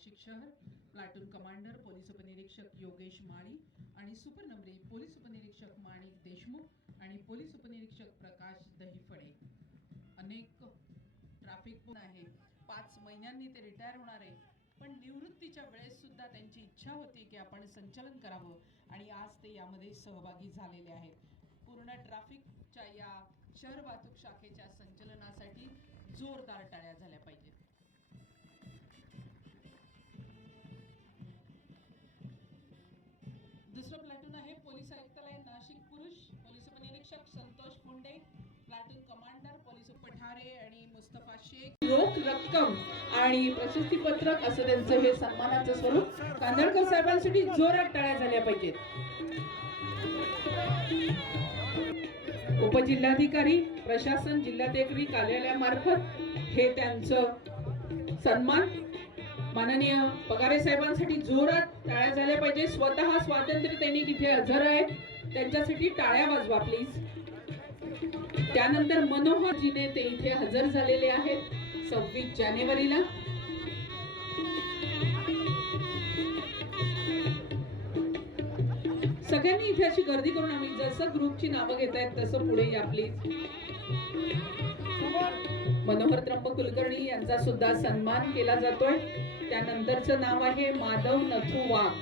नाशिक शहर platoon commander police उपनिरीक्षक योगेश माळी आणि सुपरनंबरी पोलीस उपनिरीक्षक माणिक देशमुख आणि पोलीस उपनिरीक्षक प्रकाश दहिफळे अनेक ट्रॅफिक पण आहे. पाच महिन्यांनी ते रिटायर होणार आहे. पण निवृत्तीच्या वेळेस सुद्धा त्यांची इच्छा होती की आपण संचलन करावं आणि आज ते यामध्ये सहभागी झालेले आहेत. पूर्ण ट्रॅफिकच्या या शहर वाहतूक शाखेच्या संचलनासाठी जोरदार टाळ्या झाल्या पाहिजेत. आणि मुस्तफा शेख रोख रक्कम आणि प्रशस्तीपत्रक असं त्यांचं हे सन्मानाचं स्वरूप. कांदळकर साहेबांसाठी जोरात टाळ्या झाल्या पाहिजेत. उपजिल्हाधिकारी प्रशासन जिल्हाधिकारी कार्यालयामार्फत हे त्यांचं सन्मान माननीय पगारे साहेबांसाठी जोरात टाळ्या झाल्या पाहिजे स्वतः स्वातंत्र्य त्यांनी तिथे हजर आहे त्यांच्यासाठी टाळ्या वाजवा प्लीज त्यानंतर मनोहरजीने ते इथे हजर झालेले आहेत. सव्वीस जानेवारीला. सगळ्यांनी इथे अशी गर्दी करून आम्ही जसं ग्रुपची नावं घेत आहेत तसं पुढे या प्लीज मनोहर त्र्यंब कुलकर्णी यांचा सुद्धा सन्मान केला जातोय. त्यानंतरचं नाव आहे माधव नथू वाघ